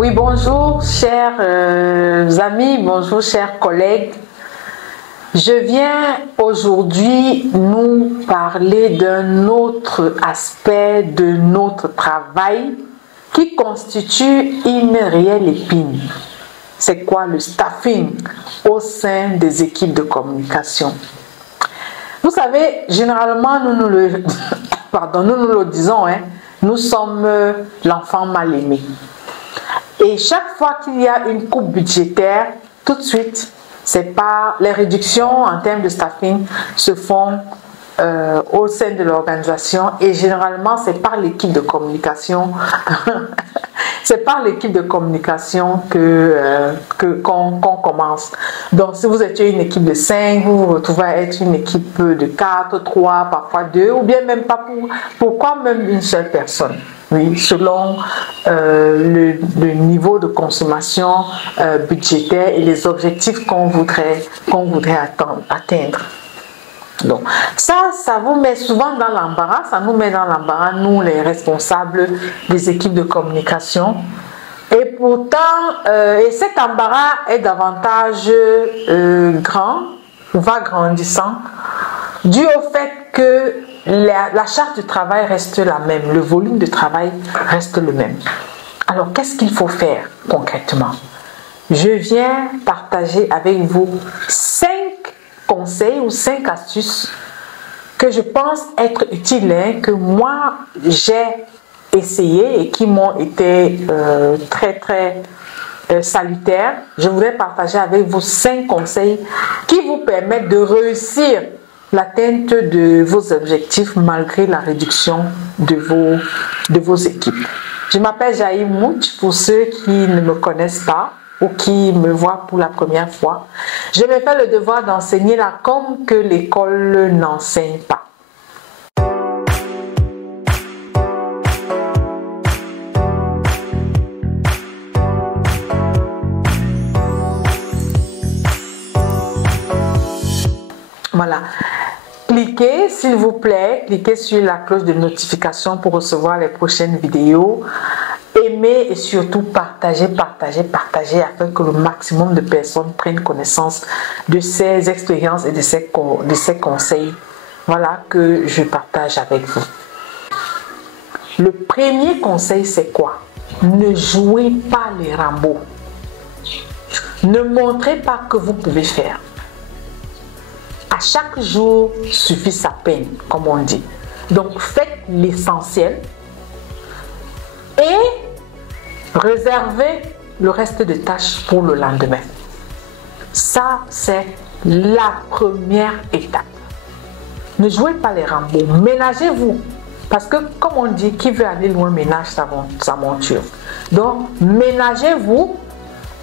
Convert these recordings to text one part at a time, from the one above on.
Oui, bonjour chers amis, bonjour chers collègues. Je viens aujourd'hui nous parler d'un autre aspect de notre travail qui constitue une réelle épine. C'est quoi le staffing au sein des équipes de communication? Vous savez, généralement, nous nous le disons, nous sommes l'enfant mal aimé. Et chaque fois qu'il y a une coupe budgétaire, tout de suite, c'est pas les réductions en termes de staffing se font au sein de l'organisation et généralement c'est par l'équipe de communication. C'est par l'équipe de communication qu'on commence. Donc si vous étiez une équipe de 5, vous vous retrouvez à être une équipe de 4, 3, parfois 2, ou bien même pas pourquoi même une seule personne. Oui, selon le niveau de consommation budgétaire et les objectifs qu'on voudrait atteindre. Donc, ça vous met souvent dans l'embarras, ça nous met dans l'embarras, nous les responsables des équipes de communication. Et pourtant, cet embarras est davantage grand, va grandissant, dû au fait que la charge de travail reste la même, le volume de travail reste le même. Alors, qu'est-ce qu'il faut faire concrètement? Je viens partager avec vous 5 conseils ou 5 astuces que je pense être utiles, que moi j'ai essayé et qui m'ont été très salutaires. Je voudrais partager avec vous 5 conseils qui vous permettent de réussir l'atteinte de vos objectifs malgré la réduction de vos équipes. Je m'appelle Jaï Mouch pour ceux qui ne me connaissent pas ou qui me voient pour la première fois. Je me fais le devoir d'enseigner la com que l'école n'enseigne pas. Voilà. Cliquez, s'il vous plaît, cliquez sur la cloche de notification pour recevoir les prochaines vidéos. Aimez et surtout partagez afin que le maximum de personnes prennent connaissance de ces expériences et de ces conseils. Voilà que je partage avec vous. Le premier conseil, c'est quoi? Ne jouez pas les Rambo. Ne montrez pas que vous pouvez faire. À chaque jour suffit sa peine, comme on dit. Donc faites l'essentiel et réservez le reste des tâches pour le lendemain. Ça, c'est la première étape. Ne jouez pas les Rambo, ménagez-vous. Parce que, comme on dit, qui veut aller loin ménage sa monture. Donc, ménagez-vous.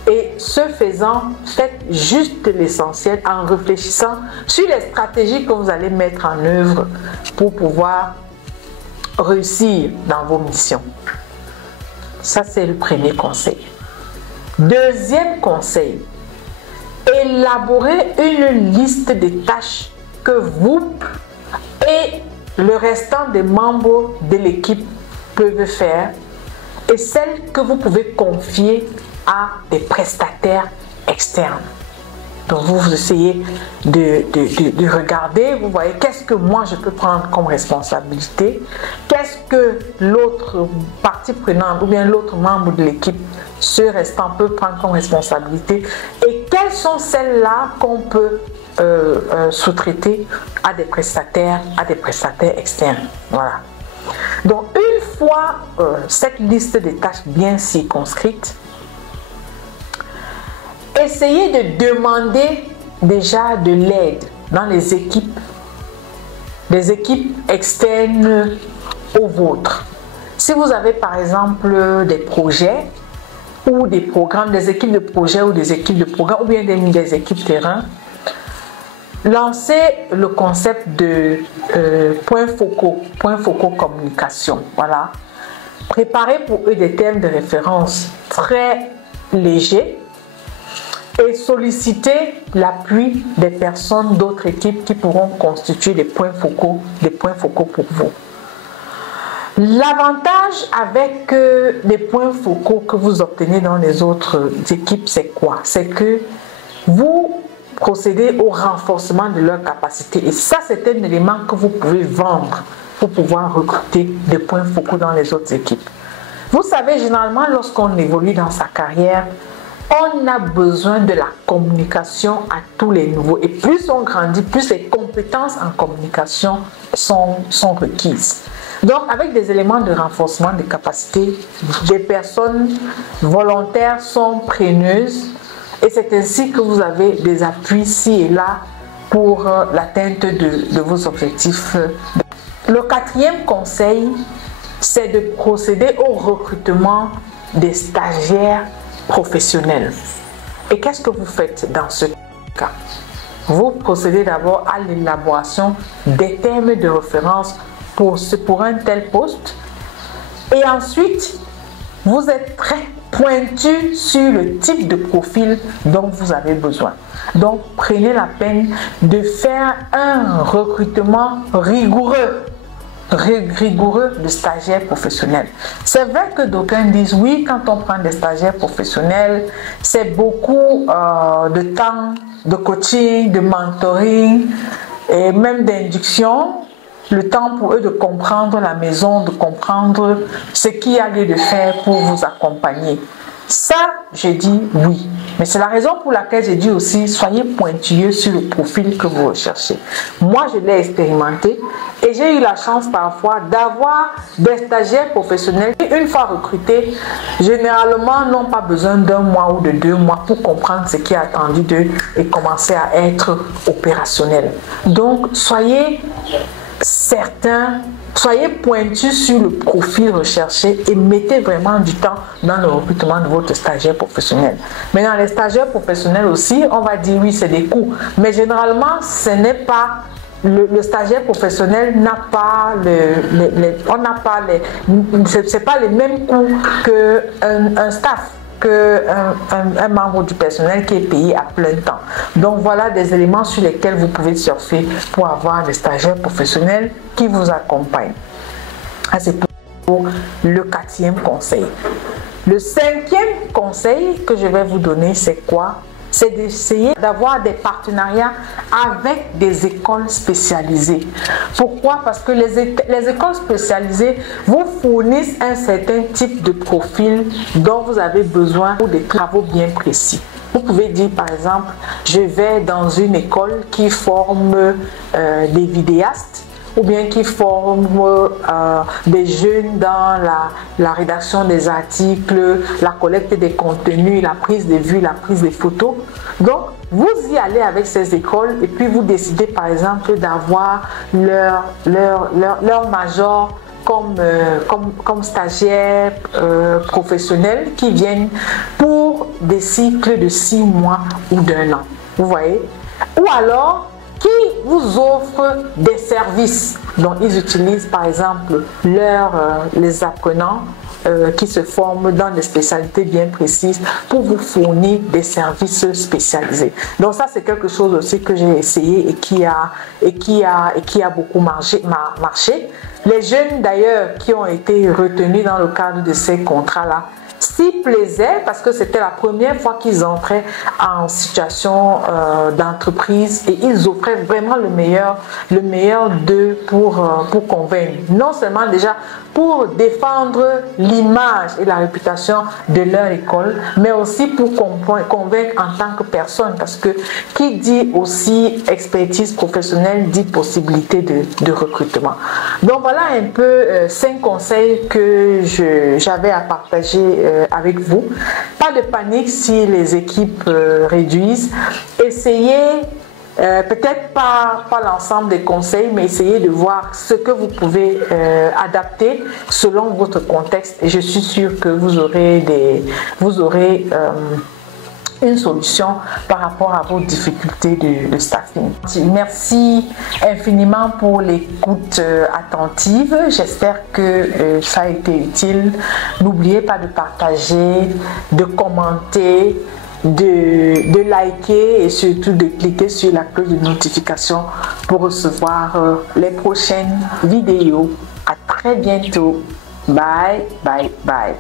Et ce faisant, faites juste l'essentiel en réfléchissant sur les stratégies que vous allez mettre en œuvre pour pouvoir réussir dans vos missions. Ça, c'est le premier conseil. Deuxième conseil, élaborez une liste des tâches que vous et le restant des membres de l'équipe peuvent faire et celles que vous pouvez confier à des prestataires externes. Donc vous essayez de regarder, vous voyez qu'est-ce que moi je peux prendre comme responsabilité, qu'est-ce que l'autre partie prenante ou bien l'autre membre de l'équipe, ce restant peut prendre comme responsabilité et quelles sont celles-là qu'on peut sous-traiter à des prestataires externes. Voilà. Donc une fois cette liste de tâches bien circonscrite, essayez de demander déjà de l'aide dans les équipes externes aux vôtres. Si vous avez par exemple des projets ou des programmes, des équipes de projet ou des équipes de programme ou bien des équipes terrain, lancez le concept de points focaux communication. Voilà. Préparez pour eux des thèmes de référence très légers et solliciter l'appui des personnes d'autres équipes qui pourront constituer des points focaux pour vous. L'avantage avec les points focaux que vous obtenez dans les autres équipes, c'est quoi? C'est que vous procédez au renforcement de leurs capacités. Et ça, c'est un élément que vous pouvez vendre pour pouvoir recruter des points focaux dans les autres équipes. Vous savez, généralement, lorsqu'on évolue dans sa carrière, on a besoin de la communication à tous les niveaux. Et plus on grandit, plus les compétences en communication sont requises. Donc, avec des éléments de renforcement des capacités, des personnes volontaires sont preneuses et c'est ainsi que vous avez des appuis ci et là pour l'atteinte de vos objectifs. Le quatrième conseil, c'est de procéder au recrutement des stagiaires professionnels. Et qu'est-ce que vous faites dans ce cas? Vous procédez d'abord à l'élaboration des termes de référence pour un tel poste et ensuite vous êtes très pointu sur le type de profil dont vous avez besoin. Donc prenez la peine de faire un recrutement rigoureux de stagiaires professionnels. C'est vrai que d'aucuns disent oui, quand on prend des stagiaires professionnels, c'est beaucoup de temps de coaching, de mentoring et même d'induction. Le temps pour eux de comprendre la maison, de comprendre ce qu'il y a lieu de faire pour vous accompagner. Ça, j'ai dit oui. Mais c'est la raison pour laquelle j'ai dit aussi, soyez pointilleux sur le profil que vous recherchez. Moi, je l'ai expérimenté et j'ai eu la chance parfois d'avoir des stagiaires professionnels qui, une fois recrutés, généralement n'ont pas besoin d'un mois ou de 2 mois pour comprendre ce qui est attendu d'eux et commencer à être opérationnels. Donc, soyez certains, soyez pointus sur le profil recherché et mettez vraiment du temps dans le recrutement de votre stagiaire professionnel. Mais dans les stagiaires professionnels aussi, on va dire oui, c'est des coûts. Mais généralement, ce n'est pas le stagiaire professionnel n'a pas c'est pas les mêmes coûts qu'un staff, qu'un membre du personnel qui est payé à plein temps. Donc voilà des éléments sur lesquels vous pouvez surfer pour avoir des stagiaires professionnels qui vous accompagnent. C'est pour le 4e conseil. Le 5e conseil que je vais vous donner, c'est quoi? C'est d'essayer d'avoir des partenariats avec des écoles spécialisées. Pourquoi? Parce que les écoles spécialisées vous fournissent un certain type de profil dont vous avez besoin pour des travaux bien précis. Vous pouvez dire par exemple, je vais dans une école qui forme des vidéastes, ou bien qui forment des jeunes dans la rédaction des articles, la collecte des contenus, la prise de vues, la prise des photos. Donc, vous y allez avec ces écoles et puis vous décidez par exemple d'avoir leur major comme stagiaires professionnels qui viennent pour des cycles de 6 mois ou d'1 an. Vous voyez? Ou alors, qui vous offre des services dont ils utilisent par exemple les apprenants qui se forment dans des spécialités bien précises pour vous fournir des services spécialisés. Donc ça c'est quelque chose aussi que j'ai essayé et qui a beaucoup marché. Les jeunes d'ailleurs qui ont été retenus dans le cadre de ces contrats-là s'y plaisaient parce que c'était la première fois qu'ils entraient en situation d'entreprise et ils offraient vraiment le meilleur d'eux pour convaincre. Non seulement déjà pour défendre l'image et la réputation de leur école, mais aussi pour convaincre en tant que personne, parce que qui dit aussi expertise professionnelle dit possibilité de recrutement. Donc voilà un peu 5 conseils que j'avais à partager avec vous. Pas de panique si les équipes réduisent. Essayez peut-être pas l'ensemble des conseils, mais essayez de voir ce que vous pouvez adapter selon votre contexte et je suis sûre que vous aurez une solution par rapport à vos difficultés de staffing. Merci infiniment pour l'écoute attentive. J'espère que ça a été utile. N'oubliez pas de partager, de commenter, de liker et surtout de cliquer sur la cloche de notification pour recevoir les prochaines vidéos. À très très bientôt. Bye, bye, bye.